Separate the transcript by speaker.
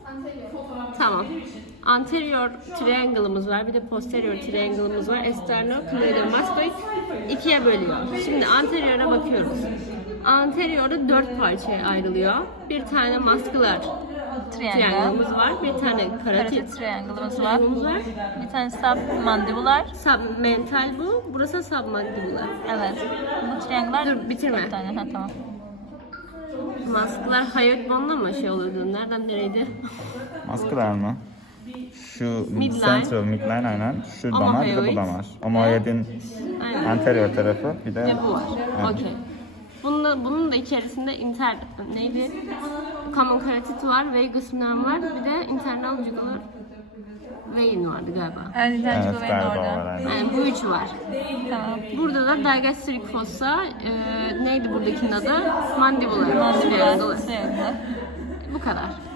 Speaker 1: Tamam. Anterior triangle'ımız var. Bir de posterior triangle'ımız var. Esternocleidomastoid ikiye bölüyor. Şimdi anterior'a bakıyoruz. Anterior'da 4 parçaya ayrılıyor. Bir tane muscular triangle'ımız var. Bir tane carotid
Speaker 2: triangle'ımız var.
Speaker 1: triangle'ımız var.
Speaker 2: Bir tane submandibular.
Speaker 1: Submental bu. Burası submandibular.
Speaker 2: Evet. Bu triangle'lar
Speaker 1: Dur, bitirme.
Speaker 2: 4 tane. Ha, tamam.
Speaker 1: Muscular hyoid bone'la mı şey oluyordu? Nereden nereydi?
Speaker 3: Maskılar mı? Şu
Speaker 1: Midline.
Speaker 3: central midline aynen. Şu damar bir de bu
Speaker 1: Omohyoid.
Speaker 3: damar. Omohyoid'in
Speaker 1: Aynen.
Speaker 3: anterior tarafı bir de
Speaker 1: Ve bu var.
Speaker 3: Evet.
Speaker 1: Okey. Bunun da içerisinde neydi? Common carotid var, vagus nerve var, bir de internal jugular vein vardı galiba.
Speaker 2: Evet,
Speaker 3: Evet, galiba
Speaker 2: orada.
Speaker 3: var aynen.
Speaker 1: Yani bu üçü var.
Speaker 2: Tamam.
Speaker 1: Burada da digastric fossa, neydi buradakinin adı? Mandibular.
Speaker 2: Mandibular
Speaker 1: triangle.
Speaker 2: triangle.
Speaker 1: Bu kadar.